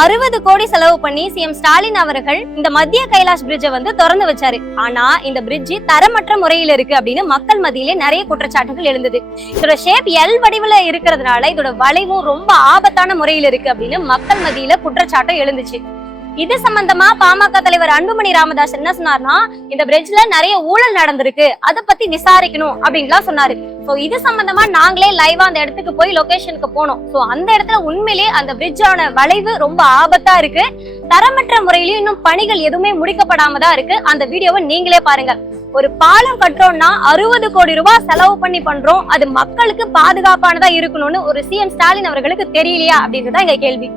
60 கோடி செலவு பண்ணி சிஎம் ஸ்டாலின் அவர்கள் இந்த மத்திய கைலாஷ் பிரிட்ஜை திறந்து வச்சாரு. ஆனா இந்த பிரிட்ஜ் தரமற்ற முறையில் இருக்கு அப்படின்னு மக்கள் மத்தியிலே நிறைய குற்றச்சாட்டுகள் எழுந்தது. இதோட ஷேப் எல் வடிவுல இருக்கிறதுனால இதோட வளைவும் ரொம்ப ஆபத்தான முறையில் இருக்கு அப்படின்னு மக்கள் மத்தியில குற்றச்சாட்டம் எழுந்துச்சு. இது சம்பந்தமா பாமக தலைவர் அன்புமணி ராமதாஸ் என்ன சொன்னார்னா, இந்த பிரிட்ஜ்ல நிறைய ஊழல் நடந்திருக்கு, அதை பத்தி விசாரிக்கணும் அப்படின்லாம் சொன்னாரு. சோ இது சம்பந்தமா நாங்களே லைவா அந்த இடத்துக்கு போய் லொகேஷனுக்கு போனோம். சோ அந்த இடத்துல உண்மையிலேயே அந்த பிரிட்ஜான வளைவு ரொம்ப ஆபத்தா இருக்கு. தரமற்ற முறையிலும் இன்னும் பணிகள் எதுவுமே முடிக்கப்படாம தான் இருக்கு. அந்த வீடியோவை நீங்களே பாருங்க. ஒரு பாலம் கட்டுறோம்னா 60 கோடி ரூபாய் செலவு பண்ணி பண்றோம், அது மக்களுக்கு பாதுகாப்பானதா இருக்கணும்னு ஒரு சிஎம் ஸ்டாலின் அவர்களுக்கு தெரியலையா அப்படின்றதான் எங்க கேள்வி.